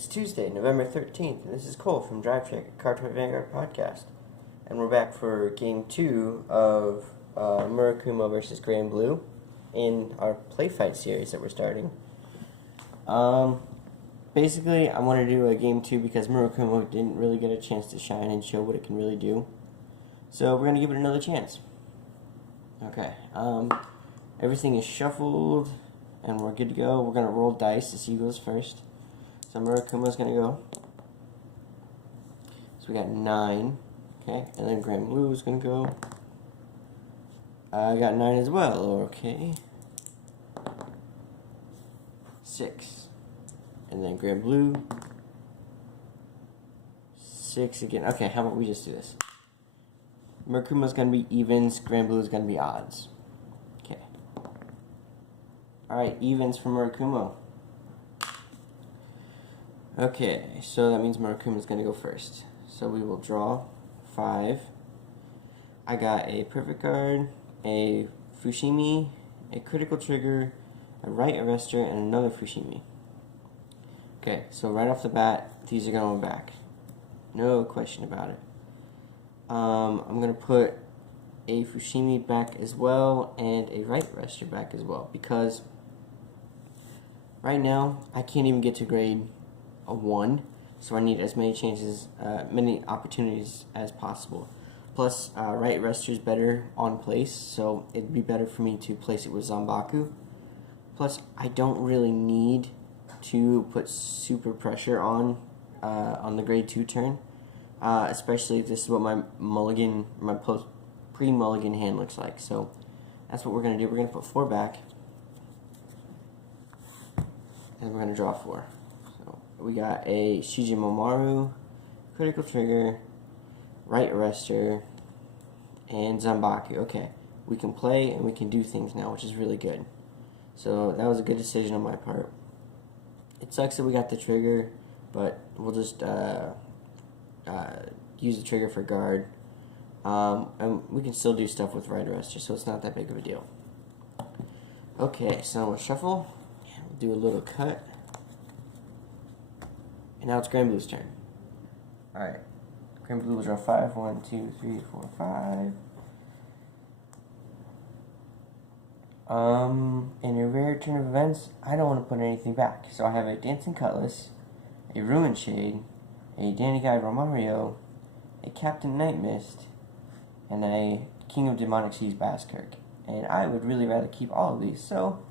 It's Tuesday, November 13th, and this is Cole from Drivecheckpodcast Vanguard podcast. And we're back for Game 2 of Murakumo VS Granblue in our Playfight series that we're starting. Basically, I want to do a Game 2 because Murakumo didn't really get a chance to shine and show what it can really do. So we're going to give it another chance. Okay, everything is shuffled, and we're good to go. We're going to roll dice to see who goes first. So Murakumo's going to go. So we got 9. Okay, and then Granblue is going to go. I got 9 as well. Okay. 6. And then Granblue. 6 again. Okay, how about we just do this? Murakumo's going to be evens. Granblue is going to be odds. Okay. Alright, evens for Murakumo. Okay, so that means Murakumo is going to go first. So we will draw 5. I got a perfect card, a Fushimi, a critical trigger, a right arrestor, and another Fushimi. Okay, so right off the bat, these are going back. No question about it. I'm going to put a Fushimi back as well, and a right arrestor back as well, because right now, I can't even get to grade a 1, so I need as many chances, many opportunities as possible. Plus, right arrestor is better on place, so it'd be better for me to place it with Zanbaku. Plus, I don't really need to put super pressure on the grade 2 turn, especially if this is what my mulligan, my pre-mulligan hand looks like. So that's what we're gonna do. We're gonna put 4 back, and we're gonna draw 4. We got a Shijimaru, critical trigger, right arrestor, and Zanbaku. Okay, we can play and we can do things now, which is really good. So that was a good decision on my part. It sucks that we got the trigger, but we'll just use the trigger for guard. And we can still do stuff with right arrestor, so it's not that big of a deal. Okay, so we'll shuffle, and we'll do a little cut. And now it's Granblue's turn. Alright. Granblue will draw 5. 1, 2, 3, 4, 5. In a rare turn of events, I don't want to put anything back. So I have a Dancing Cutlass, a Ruin Shade, a Danny Guy Romario, a Captain Night Mist, and a King of Demonic Seas Baskirk. And I would really rather keep all of these, so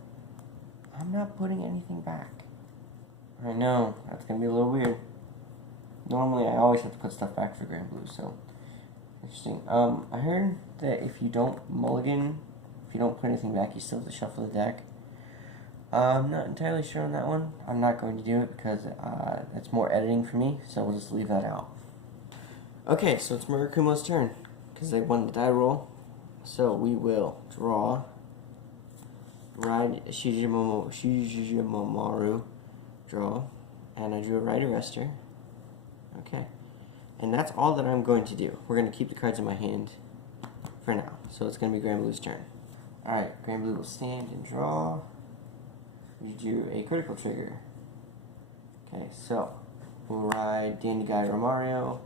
I'm not putting anything back. I know, that's going to be a little weird. Normally, I always have to put stuff back for Granblue, so interesting. I heard that if you don't mulligan, if you don't put anything back, you still have to shuffle the deck. I'm not entirely sure on that one. I'm not going to do it because that's more editing for me, so we'll just leave that out. Okay, so it's Murakumo's turn, because they won the die roll. So we will draw, ride Shijimaru, draw, and I drew a right arrestor. Okay, and that's all that I'm going to do. We're going to keep the cards in my hand for now. So it's going to be Granblue's turn. Alright, Granblue will stand and draw. We do a critical trigger. Okay, so we'll ride Dandy Guy Romario,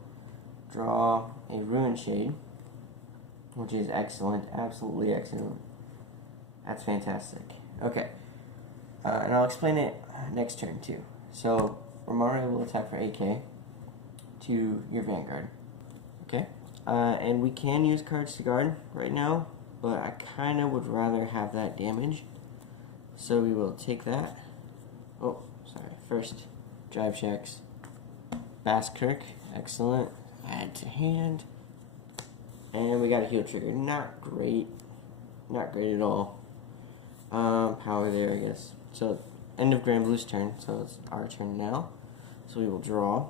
draw a Ruin Shade, which is excellent, absolutely excellent. That's fantastic. Okay, and I'll explain it next turn too. So Romario will attack for AK to your Vanguard. Okay, and we can use cards to guard right now, but I kind of would rather have that damage. So we will take that. Oh, sorry. First, drive checks. Baskirk, excellent. Add to hand. And we got a heal trigger. Not great. Not great at all. Power there, I guess. So, end of Granblue's turn. So it's our turn now. So we will draw.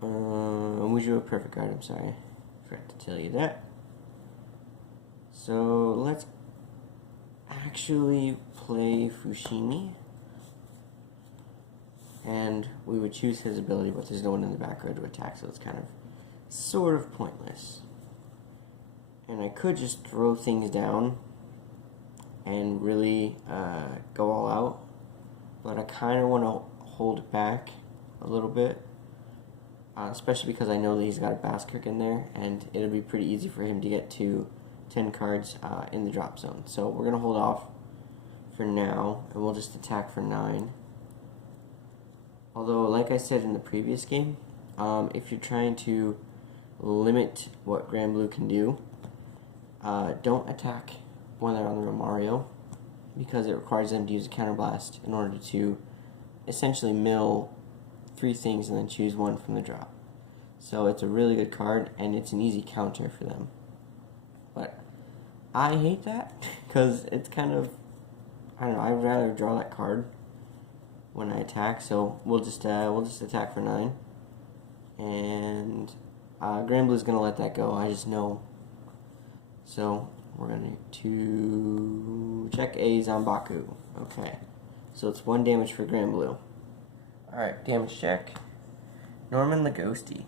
We drew a perfect card, I'm sorry. Forgot to tell you that. So let's actually play Fushimi. And we would choose his ability, but there's no one in the back row to attack, so it's kind of sort of pointless. And I could just throw things down and really go all out, but I kind of want to hold it back a little bit, especially because I know that he's got a Baskirk in there, and it'll be pretty easy for him to get to 10 cards in the drop zone. So we're going to hold off for now, and we'll just attack for 9. Although, like I said in the previous game, if you're trying to limit what Granblue can do, don't attack when they're on the Mario, because it requires them to use a counterblast in order to essentially mill 3 things and then choose 1 from the drop. So it's a really good card, and it's an easy counter for them. But I hate that, because it's kind of, I don't know, I'd rather draw that card when I attack, so we'll just attack for 9. And Granblue's going to let that go, I just know. So we're going to check a Zambaku. Okay, so it's 1 damage for Granblue. Alright, damage check. Norman the Ghosty.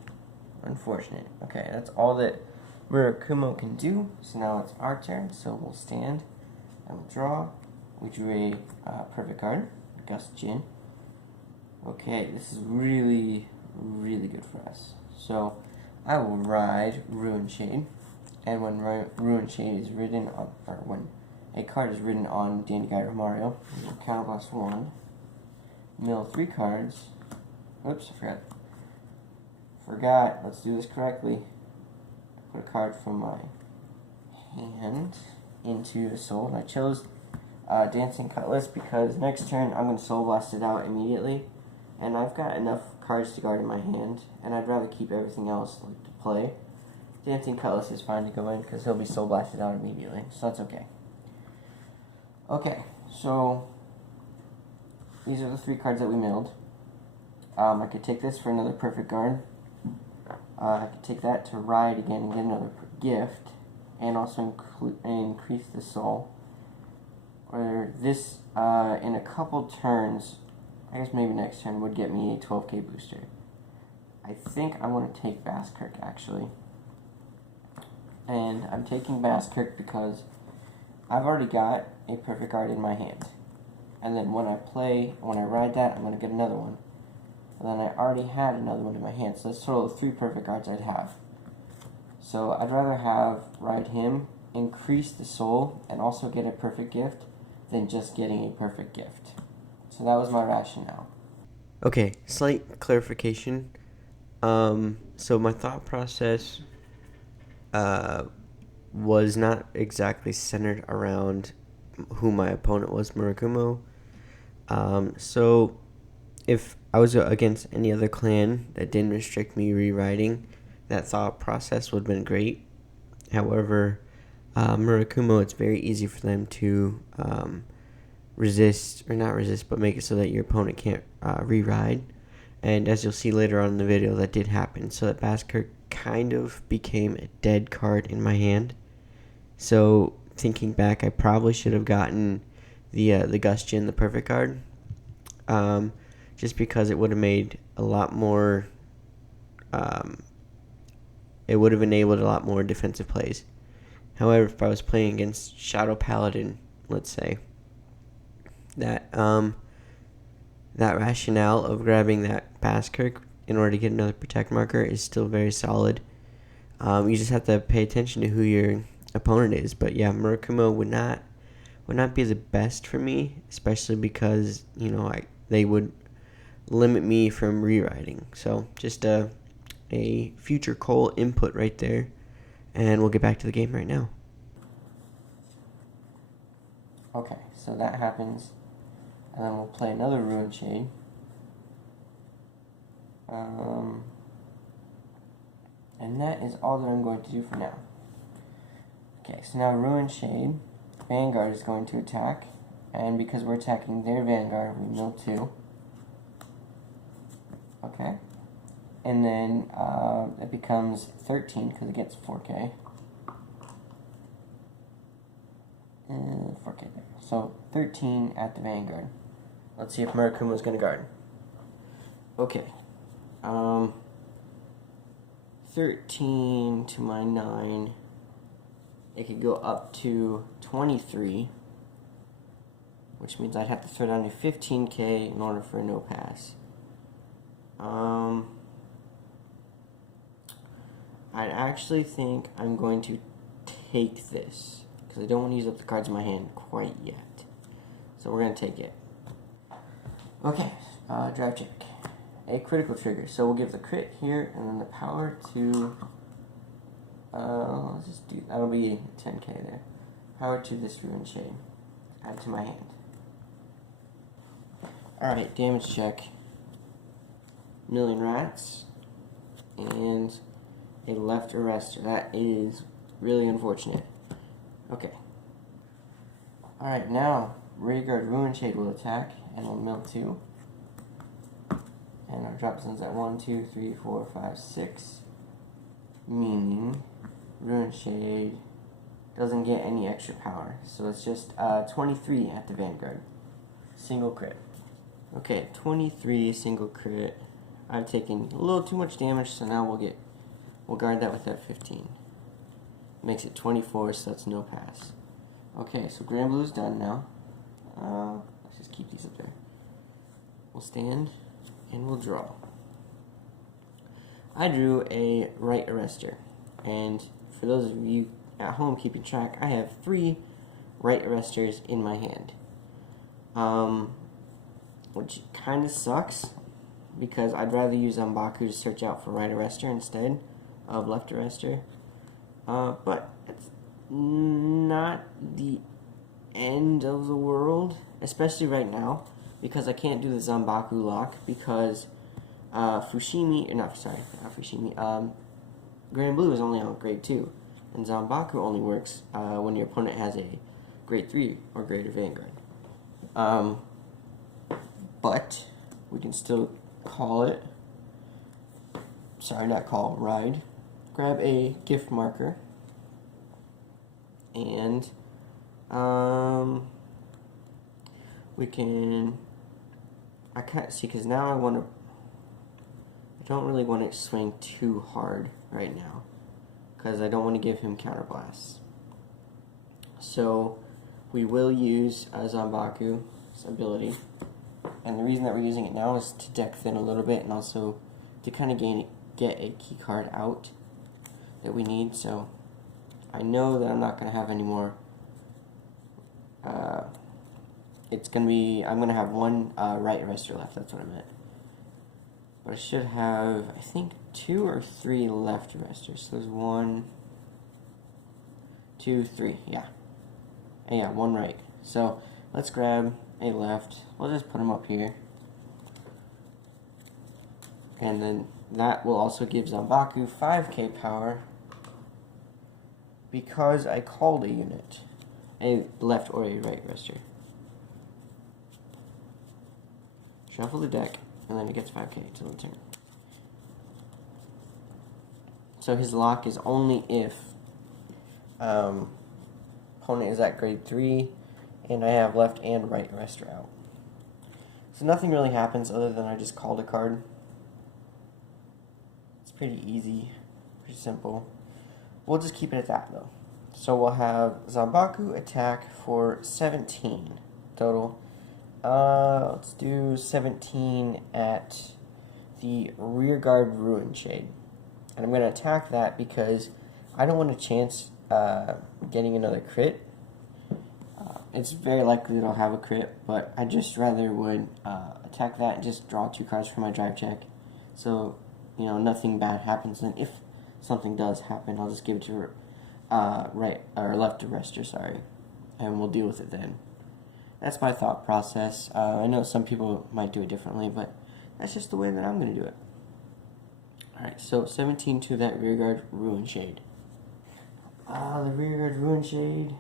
Unfortunate. Okay, that's all that Murakumo can do. So now it's our turn, so we'll stand and we'll draw. We drew a perfect card, Gust Jin. Okay, this is really, really good for us. So I will ride Ruin Shade, and when Ruin Shade is written on, or when a card is written on Dandy Guide or Mario, we'll counterblast 1, mill 3 cards. Oops, I forgot. Let's do this correctly. Put a card from my hand into a soul, and I chose Dancing Cutlass because next turn I'm going to Soul Blast it out immediately, and I've got enough cards to guard in my hand, and I'd rather keep everything else to play. Dancing Cutlass is fine to go in because he'll be Soul Blasted out immediately, so that's okay. Okay, so these are the 3 cards that we milled. I could take this for another perfect guard. I could take that to ride again and get another gift, and also increase the soul. Or this, in a couple turns, I guess maybe next turn, would get me a 12k booster. I think I want to take Baskirk, actually. And I'm taking Baskirk because I've already got a perfect card in my hand. And then when I ride that, I'm going to get another one. And then I already had another one in my hand, so that's a total of 3 perfect cards I'd have. So I'd rather ride him, increase the soul, and also get a perfect gift than just getting a perfect gift. So that was my rationale. Okay, slight clarification. So my thought process was not exactly centered around who my opponent was, Murakumo. So if I was against any other clan that didn't restrict me rewriting, that thought process would have been great. However, Murakumo, it's very easy for them to resist, or not resist, but make it so that your opponent can't re-ride. And as you'll see later on in the video, that did happen. So that Baskirk kind of became a dead card in my hand. So thinking back, I probably should have gotten the Gust Jin, the perfect card, just because it would have made a lot more. It would have enabled a lot more defensive plays. However, if I was playing against Shadow Paladin, let's say, that rationale of grabbing that Baskirk in order to get another protect marker is still very solid. You just have to pay attention to who your opponent is. But yeah, Murakumo would not be the best for me, especially because they would limit me from rewriting. So just a future Cole input right there, and we'll get back to the game right now. Okay, so that happens, and then we'll play another Ruin Shade. And that is all that I'm going to do for now. Okay, so now Ruin Shade, Vanguard is going to attack, and because we're attacking their Vanguard, we mill 2. Okay, and then it becomes 13 because it gets 4k. 4k there. So 13 at the Vanguard. Let's see if Murakumo is going to guard. Okay. 13 to my 9. It could go up to 23. which means I'd have to throw down a 15k in order for a no pass. I actually think I'm going to take this, because I don't want to use up the cards in my hand quite yet. So we're going to take it. Okay, drive check. A critical trigger. So we'll give the crit here, and then the power to, let's just do, that'll be 10k there. Power to this Ruin Shade. Add it to my hand. Alright, damage check. Million Rats. And a left arrestor. That is really unfortunate. Okay. Alright, now Vanguard Ruin Shade will attack and will mill 2. And our drop zone's at 1, 2, 3, 4, 5, 6. Meaning Ruin Shade doesn't get any extra power. So it's just 23 at the Vanguard. Single crit. Okay, 23 single crit. I've taken a little too much damage, so now we'll guard that with that 15. Makes it 24, so that's no pass. Okay, so Granblue's done now. Let's just keep these up there. We'll stand and we'll draw. I drew a right arrestor, and for those of you at home keeping track, I have 3 right arresters in my hand. Which kind of sucks, because I'd rather use Zanbaku to search out for right arrestor instead of left arrestor. But it's not the end of the world, especially right now, because I can't do the Zanbaku lock because Granblue is only on grade 2, and Zanbaku only works when your opponent has a grade 3 or greater Vanguard. But we can still call it, ride. Grab a gift marker, and we can, I can't see, because now I don't really want to swing too hard right now, because I don't want to give him counterblasts. So we will use Zanbaku's ability, and the reason that we're using it now is to deck thin a little bit, and also to kind of get a key card out that we need. So I know that I'm not going to have any more. I'm going to have 1 right arrestor left, that's what I meant. But I should have, I think, 2 or 3 left arresters. So there's 1, 2, 3, yeah. And yeah, 1 right. So let's grab a left. We'll just put them up here. And then that will also give Zanbaku 5k power, because I called a unit, a left or a right arrestor. Shuffle the deck, and then it gets 5k till the turn. So his lock is only if opponent is at grade 3, and I have left and right arrestor out. So nothing really happens other than I just called a card. It's pretty easy, pretty simple. We'll just keep it at that though. So we'll have Zanbaku attack for 17 total. Let's do 17 at the rear guard Ruin Shade. And I'm going to attack that because I don't want to chance getting another crit. It's very likely that I'll have a crit, but I just rather would attack that and just draw 2 cards for my drive check. So, you know, nothing bad happens. And if something does happen, I'll just give it to right or left arrestor, sorry, and we'll deal with it then. That's my thought process. I know some people might do it differently, but that's just the way that I'm going to do it. Alright, so 17 to that rear guard Ruin Shade. The rear guard Ruin Shade,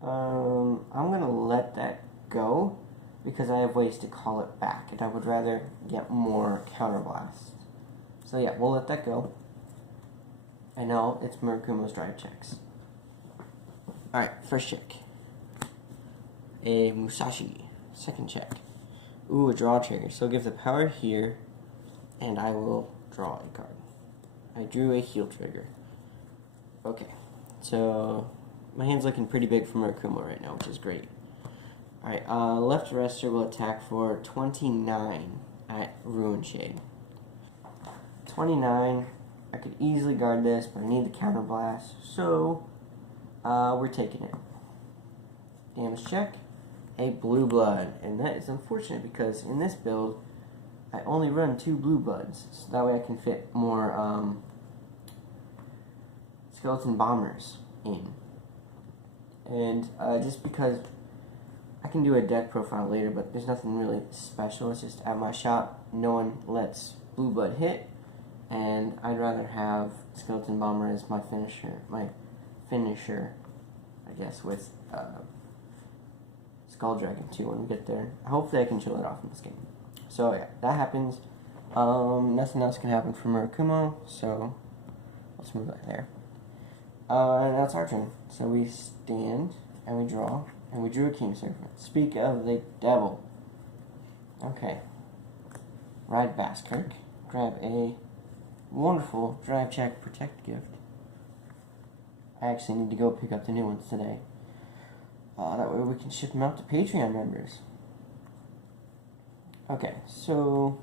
I'm going to let that go because I have ways to call it back, and I would rather get more counterblast. So yeah, we'll let that go. I know it's Murakumo's drive checks. Alright, first check. A Musashi. Second check. Ooh, a draw trigger. So give the power here, and I will draw a card. I drew a heal trigger. Okay, so my hand's looking pretty big for Murakumo right now, which is great. Alright, left arrestor will attack for 29 at Ruin Shade. 29, I could easily guard this, but I need the counter blast, so we're taking it. Damage check, a blue blood, and that is unfortunate because in this build, I only run 2 blue bloods, so that way I can fit more skeleton bombers in. And just because I can do a deck profile later, but there's nothing really special. It's just at my shop, no one lets blue blood hit, and I'd rather have skeleton bomber as my finisher. I guess, with Skull Dragon too when we get there. Hopefully I can chill it off in this game. So yeah, that happens. Nothing else can happen for Murakumo, so let's move that there. And that's our turn. So we stand and we draw, and we drew a King Serpent. Speak of the devil. Okay. Ride Baskirk. Grab a wonderful Drive Check Protect gift. I actually need to go pick up the new ones today. That way we can ship them out to Patreon members. Okay, so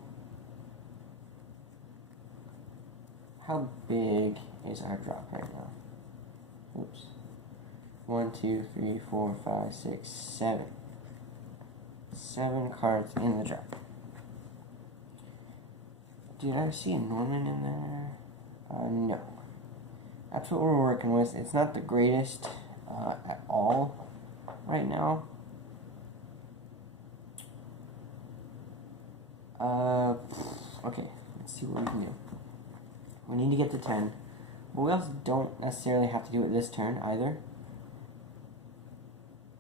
how big is our drop right now? Oops. 1, 2, 3, 4, 5, 6, 7. 7 cards in the drop. Did I see a Norman in there? No. That's what we're working with. It's not the greatest at all right now. Okay, let's see what we can do. We need to get to 10. But we also don't necessarily have to do it this turn either.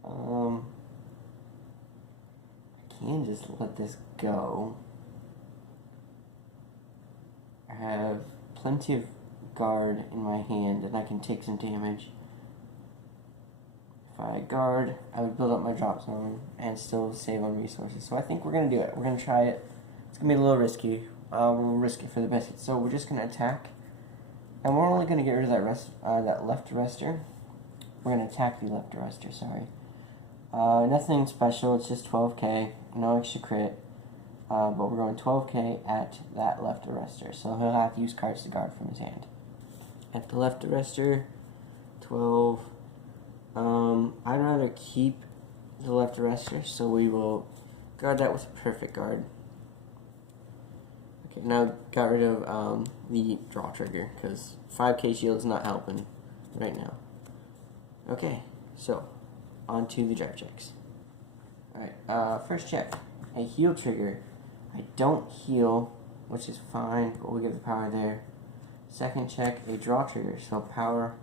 I can just let this go. I have plenty of guard in my hand and I can take some damage. If I guard, I would build up my drop zone and still save on resources. So I think we're going to do it. We're going to try it. It's going to be a little risky. We'll risk it for the best. So we're just going to attack. And we're only going to get rid of that left arrestor. We're going to attack the left arrestor, sorry. Nothing special, it's just 12k. No extra crit. But we're going 12k at that left arrestor. So he'll have to use cards to guard from his hand. At the left arrestor, 12. I'd rather keep the left arrestor, so we will guard that with a perfect guard. Okay, now got rid of the draw trigger, because 5k shield is not helping right now. Okay, so on to the drive checks. Alright, first check, a heal trigger. I don't heal, which is fine, but we'll give the power there. Second check, a draw trigger, so power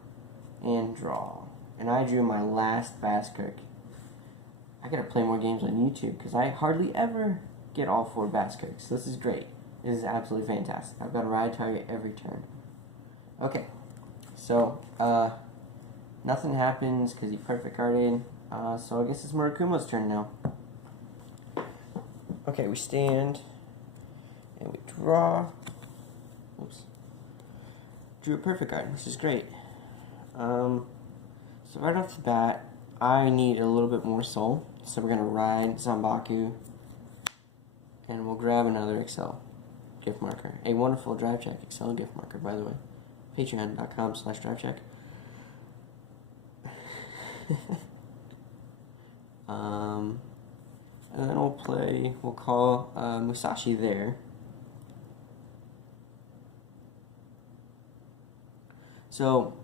and draw. And I drew my last Baskirk. I gotta play more games on YouTube, because I hardly ever get all 4 Baskirks. So this is great. This is absolutely fantastic. I've got a ride target every turn. Okay, so, nothing happens because he perfect guarded. So I guess it's Murakumo's turn now. Okay, we stand and we draw. Oops. Drew a perfect guard, which is great. So right off the bat, I need a little bit more soul. So we're gonna ride Zanbaku, and we'll grab another Accel gift marker. A wonderful Drive Check Accel gift marker, by the way. Patreon.com/drivecheck. And then we'll call Musashi there. So,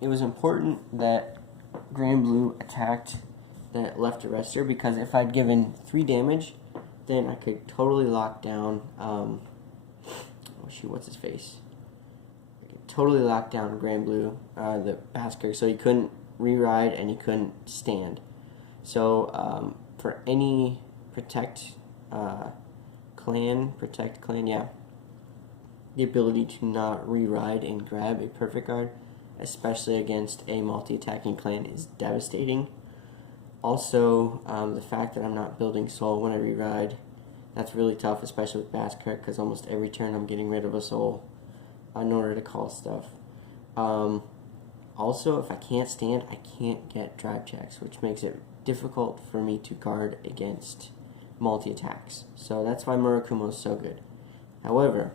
it was important that Granblue attacked that left arrestor, because if I'd given 3 damage, then I could totally lock down, oh shoot, what's his face? I could totally lock down Granblue, the Baskirk, so he couldn't re-ride and he couldn't stand. So, for any protect clan, yeah, the ability to not re-ride and grab a perfect guard, especially against a multi-attacking clan, is devastating. Also, the fact that I'm not building soul when I re-ride, that's really tough, especially with Baskirk, because almost every turn I'm getting rid of a soul in order to call stuff. Also, if I can't stand, I can't get drive checks, which makes it difficult for me to guard against multi-attacks. So that's why Murakumo is so good. However,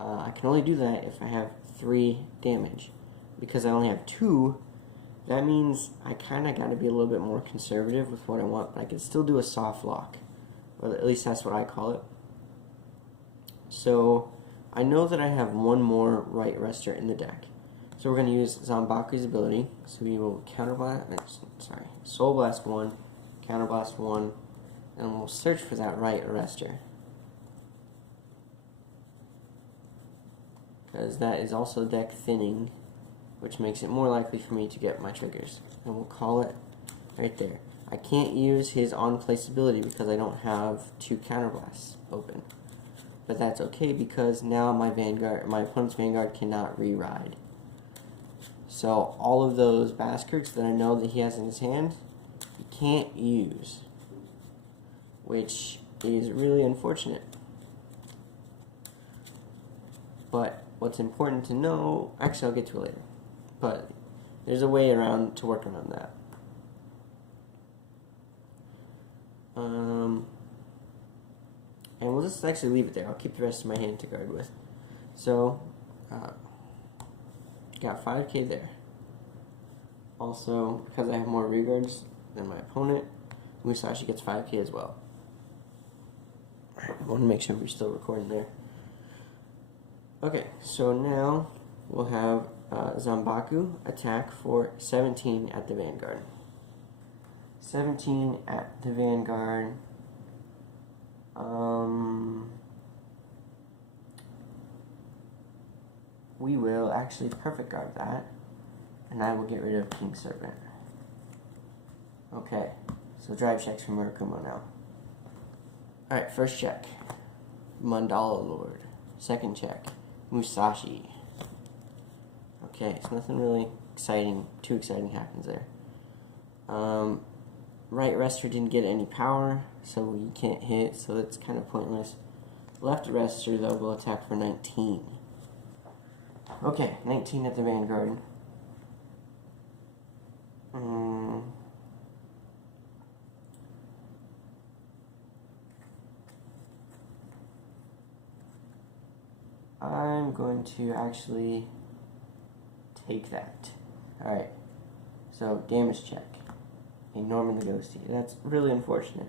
I can only do that if I have 3 damage. Because I only have 2, that means I kind of got to be a little bit more conservative with what I want, but I can still do a soft lock. Or at least that's what I call it. So I know that I have one more right wrister in the deck. So we're going to use Zanbaku's ability. So we will Soul Blast 1, Counterblast 1, and we'll search for that right wrister. Because that is also deck thinning, which makes it more likely for me to get my triggers. And we'll call it right there. I can't use his on-place ability because I don't have 2 counterblasts open. But that's okay because now my opponent's Vanguard cannot re-ride. So all of those Bastards that I know that he has in his hand, he can't use. Which is really unfortunate. But what's important to know, actually I'll get to it later. But there's a way around to work around that. And we'll just actually leave it there. I'll keep the rest of my hand to guard with. So, got 5k there. Also, because I have more rearguards than my opponent, Musashi gets 5k as well. I want to make sure we're still recording there. Okay, so now we'll have Zanbaku attack for 17 at the Vanguard. 17 at the Vanguard. We will actually perfect guard that, and I will get rid of King Serpent. Okay, so drive checks from Murakumo now. Alright, first check, Mandala Lord. Second check, Musashi. Okay, so nothing really too exciting happens there. Right wrister didn't get any power, so we can't hit, so that's kind of pointless. Left wrister, though, will attack for 19. Okay, 19 at the Vanguard. I'm going to actually take that. Alright, so damage check. A Norman the Ghosty. That's really unfortunate,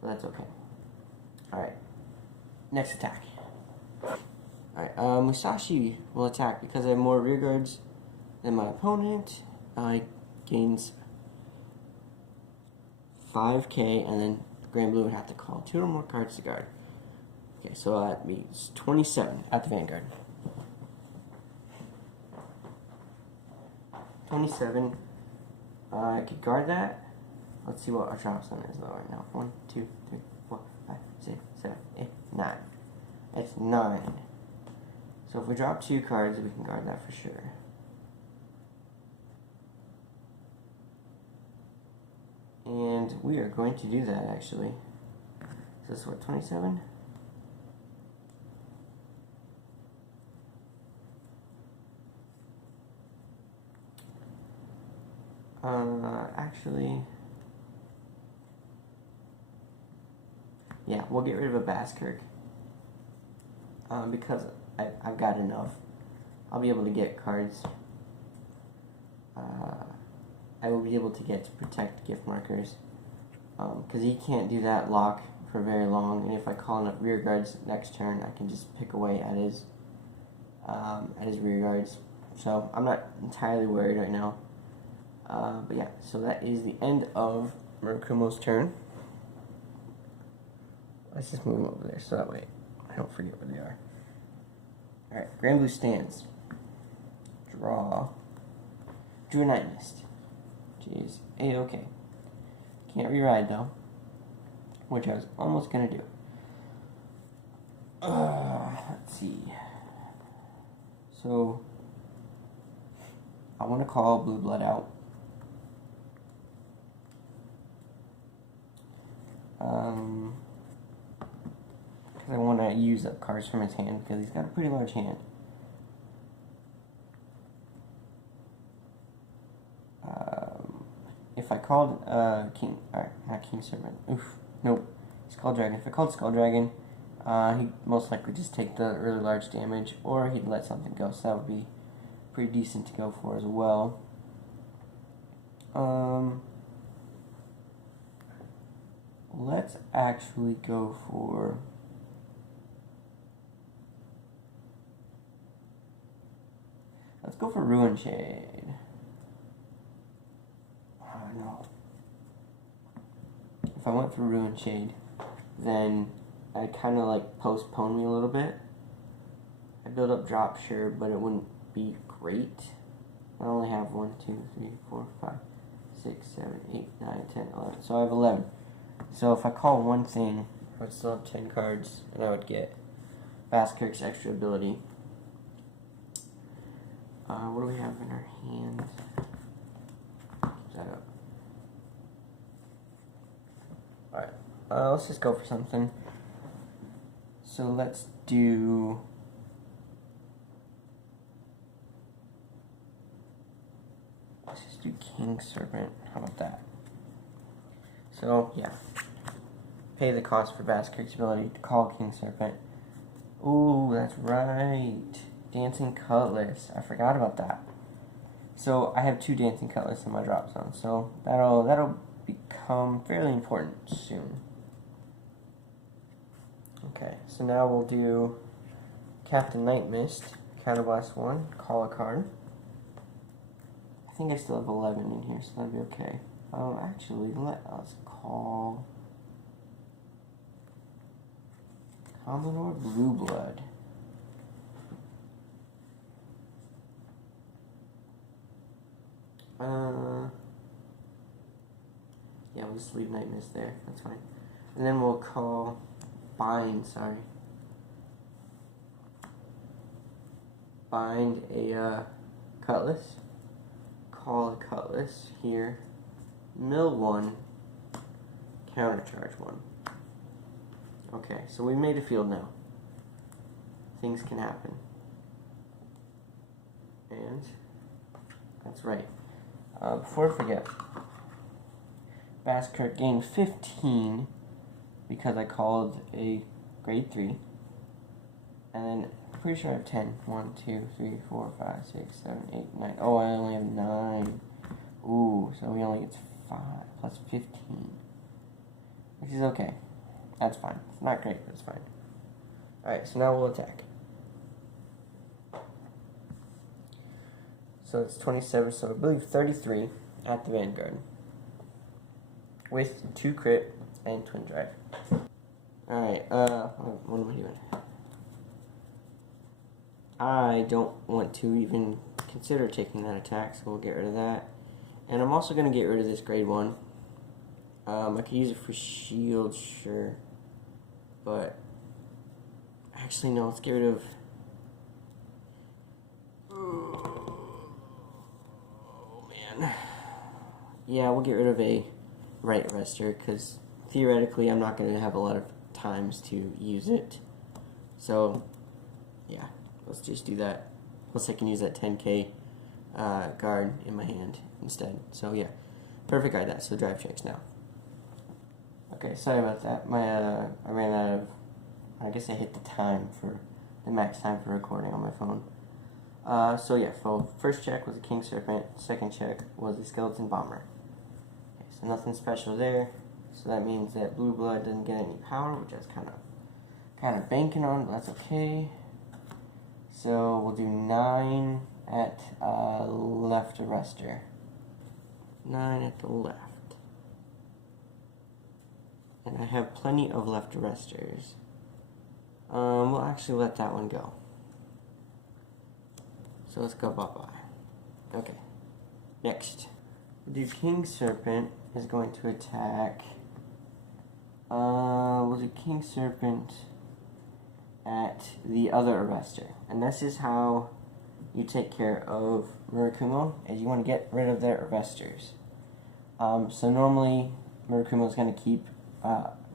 but that's okay. Alright, next attack. Alright, Musashi will attack because I have more rearguards than my opponent. Gains 5k, and then Granblue would have to call 2 or more cards to guard. Okay, so that means 27 at the Vanguard. 27. I could guard that. Let's see what our drop zone is though right now. 1, 2, 3, 4, 5, 6, 7, 8, 9. That's 9. So if we drop 2 cards, we can guard that for sure. And we are going to do that actually. So this is what, 27? Actually, yeah, we'll get rid of a Baskirk. Because I've got enough. I'll be able to get cards. I will be able to get to protect gift markers. Because he can't do that lock for very long, and if I call enough rear guards next turn, I can just pick away at his rear guards. So I'm not entirely worried right now. But yeah, so that is the end of Murakumo's turn. Let's just move them over there so that way I don't forget where they are. Alright, Granblue stands. Draw. Drew a Night Mist. Jeez. A-okay. Can't reride though, which I was almost gonna do. Let's see. So, I want to call Blue Blood out. Because I want to use up cards from his hand, because he's got a pretty large hand. If I called King, not King Serpent. Oof, nope. Skull Dragon. If I called Skull Dragon, he'd most likely just take the really large damage, or he'd let something go. So that would be pretty decent to go for as well. Let's actually go for. Let's go for Ruin Shade. No. If I went for Ruin Shade, then I'd kind of like postpone me a little bit. I'd build up drop, sure, but it wouldn't be great. I only have 1, 2, 3, 4, 5, 6, 7, 8, 9, 10, 11. So I have 11. So if I call one thing, I would still have 10 cards, and I would get Basker's extra ability. What do we have in our hand? Keep that up. Alright, let's just go for something. So let's do... Let's just do King Serpent. How about that? So, yeah. Pay the cost for Basker's ability to call King Serpent. Ooh, that's right. Dancing Cutlass. I forgot about that. So, I have 2 Dancing Cutlass in my drop zone. So, that'll become fairly important soon. Okay, so now we'll do Captain Night Mist. Counterblast 1. Call a card. I think I still have 11 in here, so that'll be okay. Actually, let us call Commodore Blue Blood. Yeah, we'll just leave Night Mist there. That's fine. And then we'll call Bind a Cutlass. Call a Cutlass here. Mill 1. Countercharge 1. Okay, so we made a field now. Things can happen. And that's right. Before I forget, Baskert gained 15 because I called a grade 3. And then I'm pretty sure I have 10. 1, 2, 3, 4, 5, 6, 7, 8, 9. Oh, I only have 9. Ooh, so we only get 5 plus 15. Which is okay. That's fine. It's not great, but it's fine. Alright, so now we'll attack. So it's 27, so I believe 33 at the Vanguard. With 2 crit and twin drive. Alright, what am I doing? I don't want to even consider taking that attack, so we'll get rid of that. And I'm also going to get rid of this grade 1. I could use it for shield, sure. But, actually no, let's get rid of... Oh, man. Yeah, we'll get rid of a right arrestor, because theoretically I'm not going to have a lot of times to use it. So, yeah, let's just do that. Plus I can use that 10k guard in my hand instead. So, yeah, perfect guide that. So drive checks now. Okay, sorry about that. I ran out of, I guess I hit the time for the max time for recording on my phone. So yeah, first check was a King Serpent, second check was a Skeleton Bomber. Okay, so nothing special there. So that means that Blue Blood doesn't get any power, which I was kind of banking on, but that's okay. So we'll do 9 at left arrestor. 9 at the left. And I have plenty of left arresters. We'll actually let that one go. So let's go bye-bye. Okay. Next. We'll do King Serpent is going to attack. We'll do King Serpent at the other arrestor. And this is how you take care of Murakumo, is you want to get rid of their arresters. So normally Murakumo is going to keep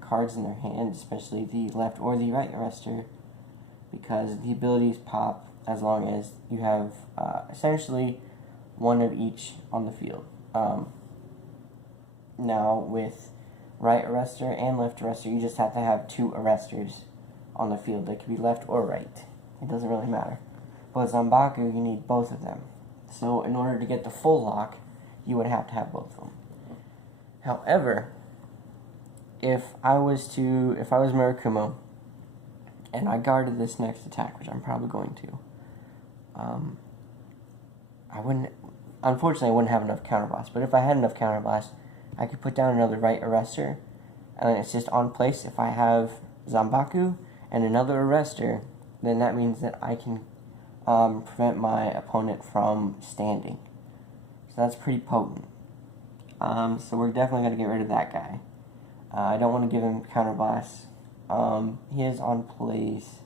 cards in their hand, especially the left or the right arrestor, because the abilities pop as long as you have essentially one of each on the field. now with right arrestor and left arrestor, you just have to have 2 arresters on the field. They could be left or right. It doesn't really matter. But Zanbaku, you need both of them. So in order to get the full lock, you would have to have both of them. However, if I was Murakumo, and I guarded this next attack, which I'm probably going to, unfortunately I wouldn't have enough counterblast, but if I had enough counterblast, I could put down another right arrestor, and then it's just on place. If I have Zanbaku and another arrestor, then that means that I can prevent my opponent from standing. So that's pretty potent. So we're definitely going to get rid of that guy. I don't want to give him counterblast. He is on plays,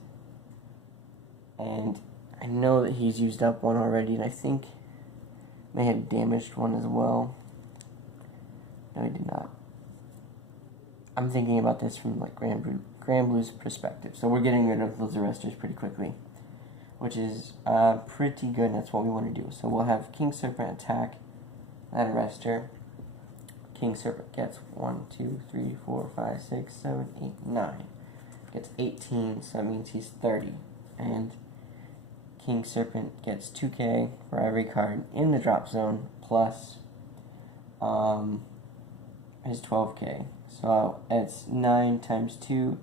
and I know that he's used up one already, and I think may have damaged one as well. No, he did not. I'm thinking about this from like Granblue's perspective. So we're getting rid of those arresters pretty quickly, which is pretty good, and that's what we want to do. So we'll have King Serpent attack that arrestor. King Serpent gets 1, 2, 3, 4, 5, 6, 7, 8, 9. Gets 18, so that means he's 30. And King Serpent gets 2k for every card in the drop zone, plus his 12k. So it's 9 times 2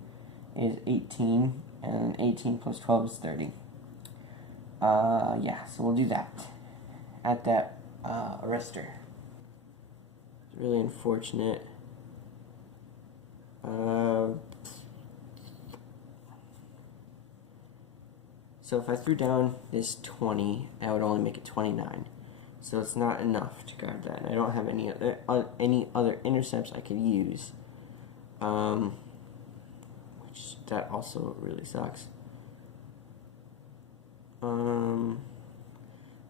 is 18, and 18 plus 12 is 30. Yeah, so we'll do that at that arrestor. It's really unfortunate. So if I threw down this 20, I would only make it 29. So it's not enough to guard that. I don't have any other intercepts I could use. Which that also really sucks.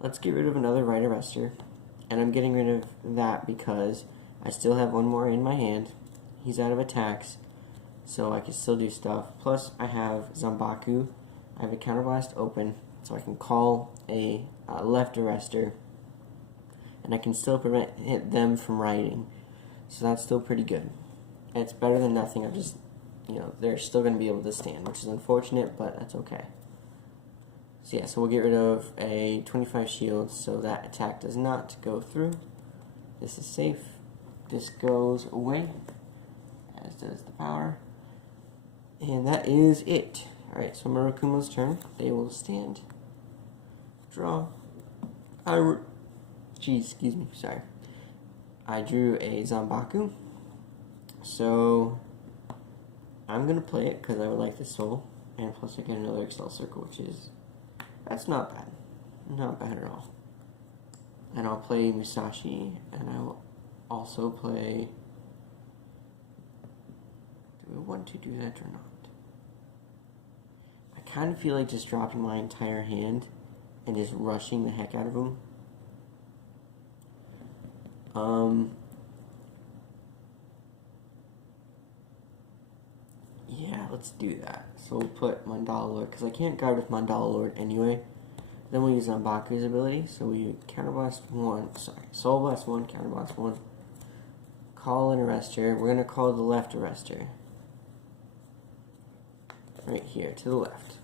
Let's get rid of another right arrestor. And I'm getting rid of that because I still have one more in my hand. He's out of attacks, so I can still do stuff. Plus I have Zanbaku. I have a counterblast open, so I can call a left arrestor, and I can still prevent them from riding. So that's still pretty good. And it's better than nothing. I'm just, they're still going to be able to stand, which is unfortunate, but that's okay. So yeah, so we'll get rid of a 25 shield, so that attack does not go through. This is safe. This goes away, as does the power. And that is it. Alright, so Murakumo's turn. They will stand. Draw. Excuse me, sorry. I drew a Zanbaku. So, I'm going to play it because I would like the soul. And plus I get another Accel circle, which is, that's not bad. Not bad at all. And I'll play Musashi, and I will also play, do we want to do that or not? I kind of feel like just dropping my entire hand and just rushing the heck out of them. Yeah, let's do that. So we'll put Mandala Lord, because I can't guard with Mandala Lord anyway. Then we'll use Zanbaku's ability, so we Counterblast 1, Soul Blast 1, Counterblast 1. Call an arrestor. We're going to call the left arrestor. Right here, to the left.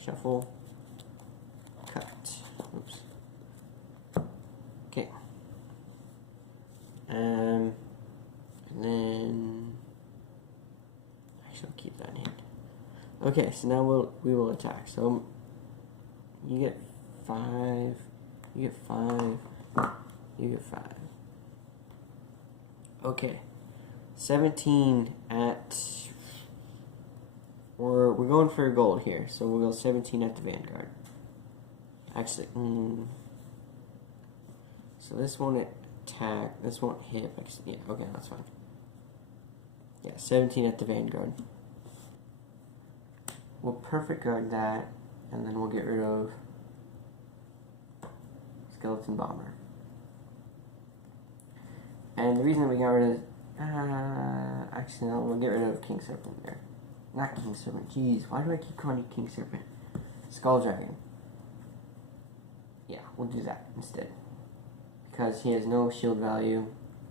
Shuffle. Cut. Oops. Okay. And then actually I'll keep that in hand. Okay, so now we will attack. So you get 5, you get 5, you get 5. Okay. 17 at, we're going for gold here, so we'll go 17 at the Vanguard. Actually, so this won't attack, this won't hit, yeah, okay, that's fine. Yeah, 17 at the Vanguard. We'll perfect guard that, and then we'll get rid of Skeleton Bomber. And the reason that we got rid of, actually no, we'll get rid of King Serpent there. Not King Serpent, jeez, why do I keep calling it King Serpent? Skull Dragon. Yeah, we'll do that instead. Because he has no shield value.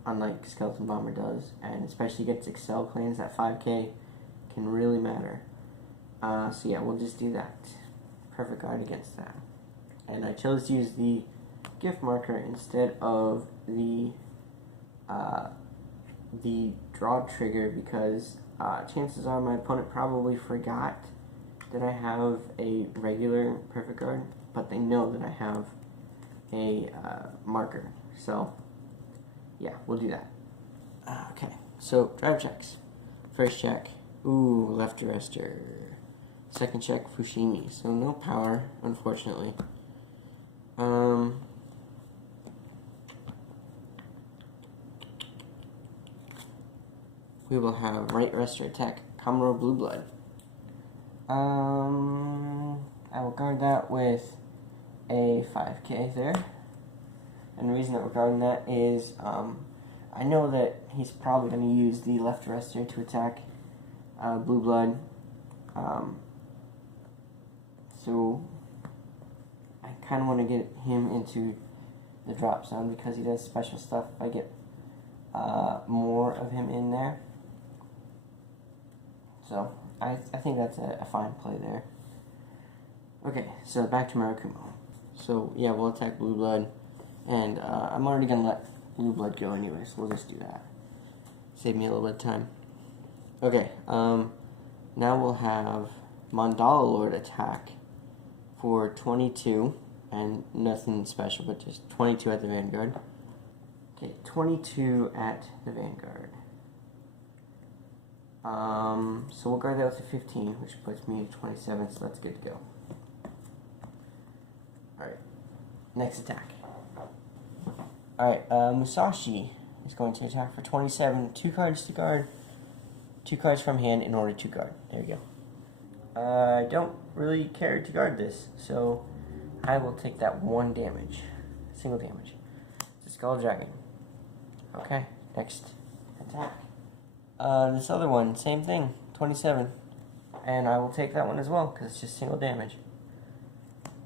unlike Skeleton Bomber does, and especially against Accel clans, that 5k can really matter. So yeah, we'll just do that. Perfect guard against that. And I chose to use the gift marker instead of the draw trigger because chances are my opponent probably forgot that I have a regular perfect guard, but they know that I have a marker. So yeah, we'll do that. Okay, so drive checks. First check, ooh, left arrestor. Second check, Fushimi. So no power, unfortunately. We will have right arrestor attack, Commodore Blue Blood. I will guard that with a 5k there. And the reason that we're guarding that is I know that he's probably going to use the left arrestor to attack Blue Blood. So I kind of want to get him into the drop zone because he does special stuff if I get more of him in there. So I think that's a fine play there. Okay, so back to Murakumo. So yeah, we'll attack Blue Blood, and I'm already going to let Blue Blood go anyway, so we'll just do that. Save me a little bit of time. Okay, now we'll have Mandala Lord attack for 22, and nothing special, but just 22 at the Vanguard. Okay, 22 at the Vanguard. So we'll guard that with a 15, which puts me at 27, so that's good to go. Alright, next attack. Alright, Musashi is going to attack for 27, 2 cards to guard, 2 cards from hand in order to guard. There you go. I don't really care to guard this, so I will take that 1 damage. Single damage. It's a Skull Dragon. Okay, next attack. This other one, same thing, 27. And I will take that one as well, because it's just single damage.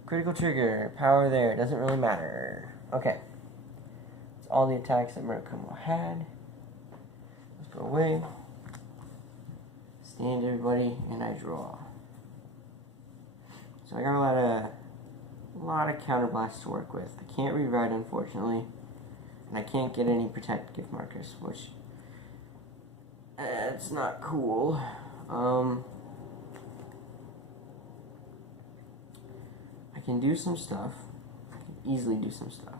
Critical trigger, power there, doesn't really matter. Okay. That's all the attacks that Murakumo had. Let's go away. Stand everybody, and I draw. So I got a lot of counterblasts to work with. I can't rewrite, unfortunately. And I can't get any protect gift markers, which it's not cool. I can do some stuff. I can easily do some stuff.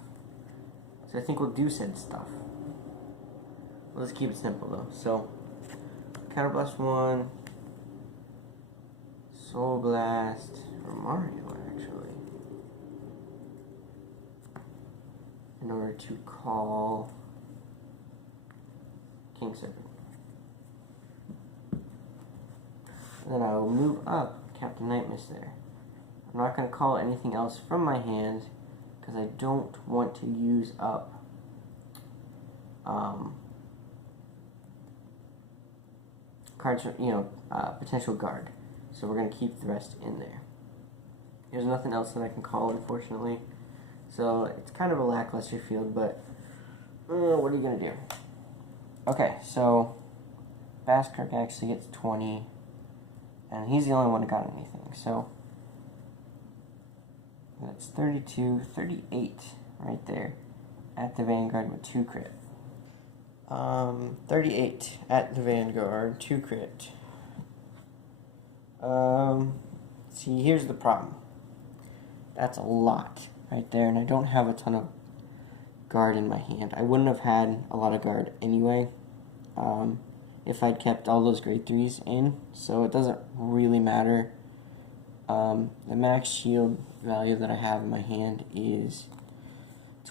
So I think we'll do said stuff. Let's keep it simple though. So Counterblast 1, Soul Blast, or Mario actually, in order to call King Serpent. And then I will move up Captain Nightmist there. I'm not going to call anything else from my hand because I don't want to use up cards, potential guard. So we're going to keep the rest in there. There's nothing else that I can call, unfortunately. So it's kind of a lackluster field, but what are you going to do? Okay, so Baskerk actually gets 20, and he's the only one that got anything. So that's 32, 38 right there at the Vanguard with 2 crit. 38 at the Vanguard, 2 crit. See, here's the problem. That's a lot right there, and I don't have a ton of guard in my hand. I wouldn't have had a lot of guard anyway if I'd kept all those grade 3s in, so it doesn't really matter. The max shield value that I have in my hand is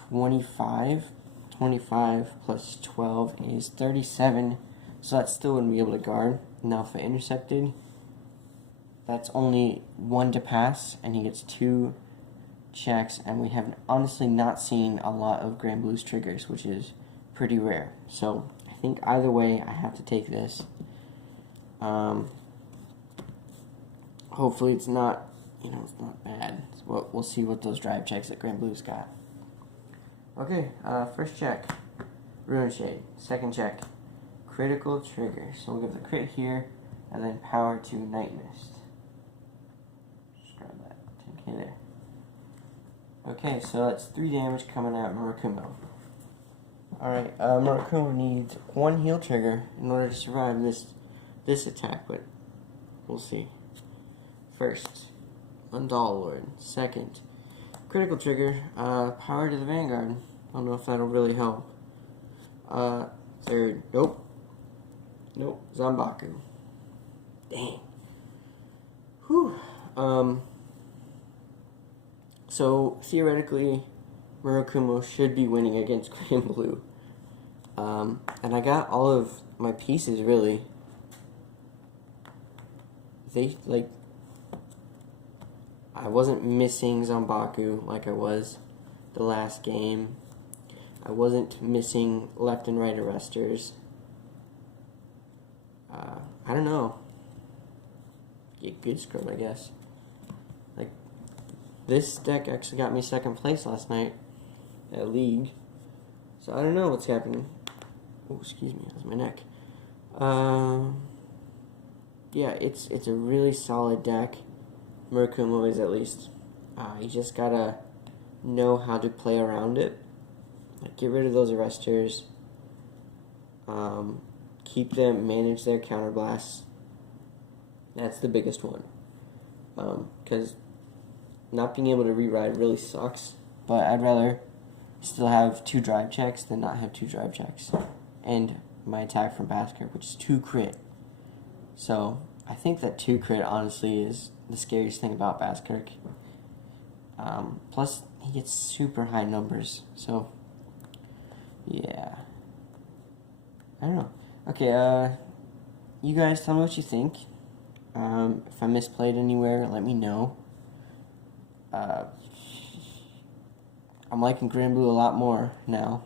25. 25 plus 12 is 37, so that still wouldn't be able to guard. Now if I intercepted, that's only 1 to pass, and he gets 2 checks, and we have honestly not seen a lot of Granblue's triggers, which is pretty rare. So I think either way I have to take this. Hopefully it's not, it's not bad. So we'll see what those drive checks that Granblue's got. Okay, first check. Ruin Shade. Second check. Critical trigger. So we'll give the crit here, and then power to Night Mist. Just grab that. 10k there. Okay, so that's 3 damage coming at Murakumo. Alright, Murakumo needs 1 heal trigger in order to survive this attack, but we'll see. First, Undal Lord. Second, critical trigger, power to the Vanguard. I don't know if that'll really help. Third, nope, Zanbaku. Dang. Whew. So theoretically, Murakumo should be winning against Granblue. And I got all of my pieces, really. I wasn't missing Zanbaku like I was the last game. I wasn't missing left and right arresters. I don't know. Get good scrub, I guess. Like, this deck actually got me 2nd place last night at League. So I don't know what's happening. Oh, excuse me, that's my neck. Yeah, it's a really solid deck. Murakumo is, at least. You just gotta know how to play around it. Like, get rid of those arresters. Keep them, manage their counterblasts. That's the biggest one. Because not being able to reride really sucks. But I'd rather still have 2 drive checks than not have 2 drive checks. And my attack from Basker, which is 2 crit. So I think that 2 crit honestly is the scariest thing about Basker. Plus he gets super high numbers. So yeah, I don't know. Okay, you guys tell me what you think. If I misplayed anywhere, let me know. I'm liking Granblue a lot more now.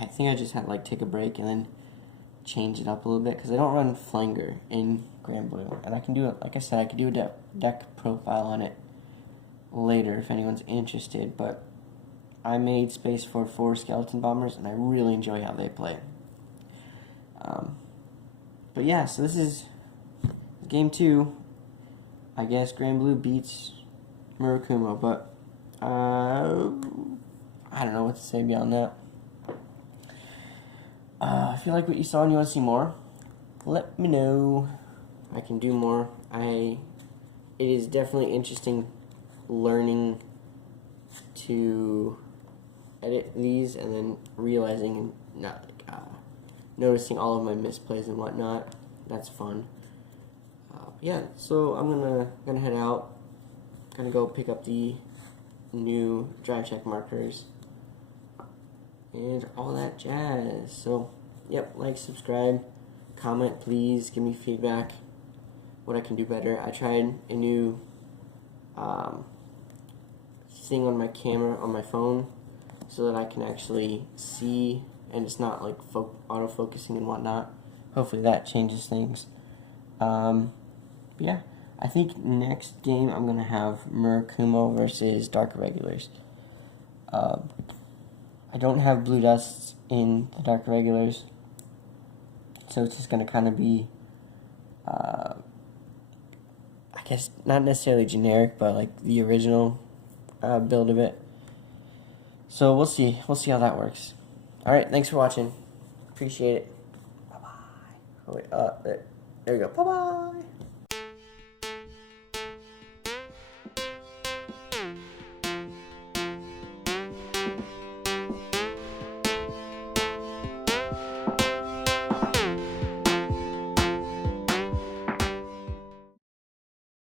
I think I just had to take a break and then change it up a little bit, because I don't run Flanger in Granblue, and I can do it. Like I said, I could do a deck profile on it later if anyone's interested. But I made space for 4 Skeleton Bombers, and I really enjoy how they play. But yeah, so this is game 2. I guess Granblue beats Murakumo, but I don't know what to say beyond that. If you like what you saw and you want to see more, let me know. I can do more. It is definitely interesting learning to edit these and then realizing and noticing all of my misplays and whatnot. That's fun. Yeah, so I'm gonna head out. Gonna go pick up the new drive check markers and all that jazz. So, yep, like, subscribe, comment, please give me feedback, what I can do better. I tried a new thing on my camera on my phone so that I can actually see and it's not like auto-focusing and whatnot. Hopefully that changes things. But yeah, I think next game I'm going to have Murakumo versus Dark Irregulars. I don't have Blue Dusts in the Dark Irregulars, so it's just going to kind of be, I guess, not necessarily generic, but like the original build of it. So we'll see how that works. Alright, thanks for watching. Appreciate it. Bye-bye. Oh, wait, there we go. Bye-bye.